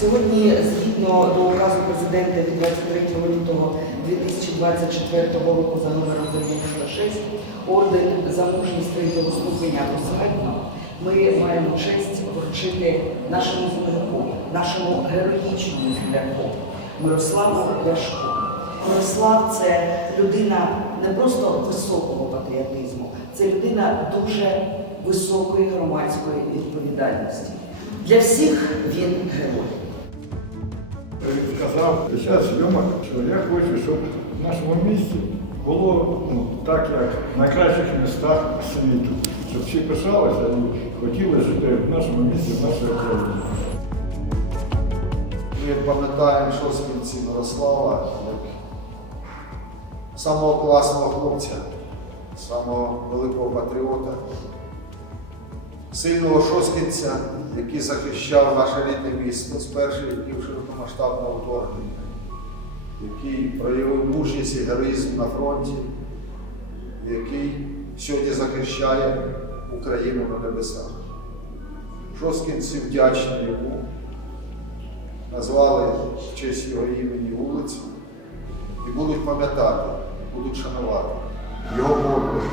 Сьогодні, згідно до указу президента від 23 лютого 2024 року за номером 96, орден за мужність третього ступеня посмертно, ми маємо честь вручити нашому земляку, нашому героїчному земляку Мирославу Ляшку. Мирослав це людина не просто високого патріотизму, це людина дуже високої громадської відповідальності. Для всіх він герой. Сказав під час що я хочу, щоб в нашому місті було ну, так, як в найкращих містах світу. Щоб всі пишалися і хотіли жити в нашому місті, в нашій Україні. Ми пам'ятаємо шосткінці Мирослава як самого класного хлопця, самого великого патріота, сильного шосткінця, який захищав наше рідне місто з перших днів широкомасштабного вторгнення, який проявив мужність і героїзм на фронті, який сьогодні захищає Україну на небесах. Шосткінці вдячні йому назвали в честь його імені вулицю і будуть пам'ятати, будуть шанувати його подвиг,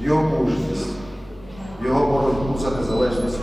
його мужність, за незалежність.